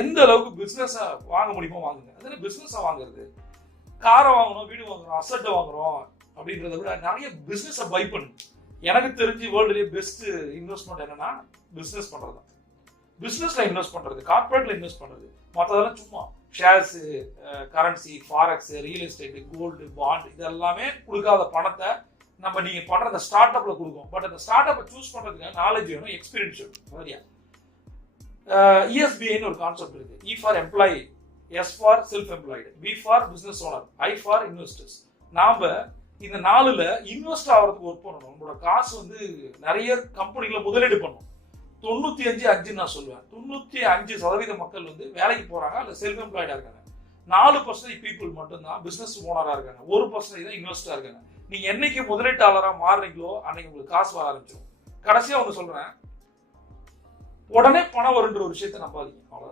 எந்த அளவுக்கு பிசினஸா வாங்க முடியுமோ வாங்குங்க. அது பிசினஸா வாங்குறது, காரை வாங்கணும், வீடு வாங்குறோம், அசட்டை வாங்குறோம் அப்படின்றத விட நிறைய பிசினஸ் பை பண்ணுங்க. எனக்கு தெரிஞ்சு வேர்ல்டுலயே பெஸ்ட் இன்வெஸ்ட்மெண்ட் என்னன்னா பிசினஸ் பண்றது. பிசினஸ்ல இன்வெஸ்ட் பண்றது, கார்பரேட்ல இன்வெஸ்ட் பண்றது. மற்றதெல்லாம் சும்மா shares, currency, forex, real estate, gold, bond இதெல்லாமே கொடுக்காத பணத்தை நம்ம நீங்க பண்ற அந்த ஸ்டார்ட் அப்ல கொடுக்கும். பட் அந்த ஸ்டார்ட் அப்பை சூஸ் பண்றதுக்கு நாலேஜ் வேணும், எக்ஸ்பீரியன்ஸ் வேணும். சரியா? ESBIன்னு ஒரு கான்செப்ட் இருக்கு. E for employee, S for self employed, B for business owner, I for investors. நாம இந்த 4ல இன்வெஸ்ட் ஆகிறதுக்கு ஒர்க் பண்ணணும். நம்மளோட காசு வந்து நிறைய கம்பெனிகளை முதலீடு பண்ணும். 95 நான் சொல்லுவேன். 95% மக்கள் வந்து வேலைக்கு போறாங்க, அல்ல செல்ஃப் எம்ப்ளாய்டா இருக்காங்க. 4% பீப்புள் மட்டும்தான் பிசினஸ் ஓனரா இருக்காங்க. 1% தான் இன்வெஸ்டரா இருக்காங்க. நீங்க என்னைக்கு முதலீட்டாளரா மாறுறீங்களோ அன்னைக்கு உங்களுக்கு காசு வர ஆரம்பிச்சிடும். கடைசியா ஒன்று சொல்றேன், உடனே பணம் வருன்ற ஒரு விஷயத்தை நம்பாதீங்க.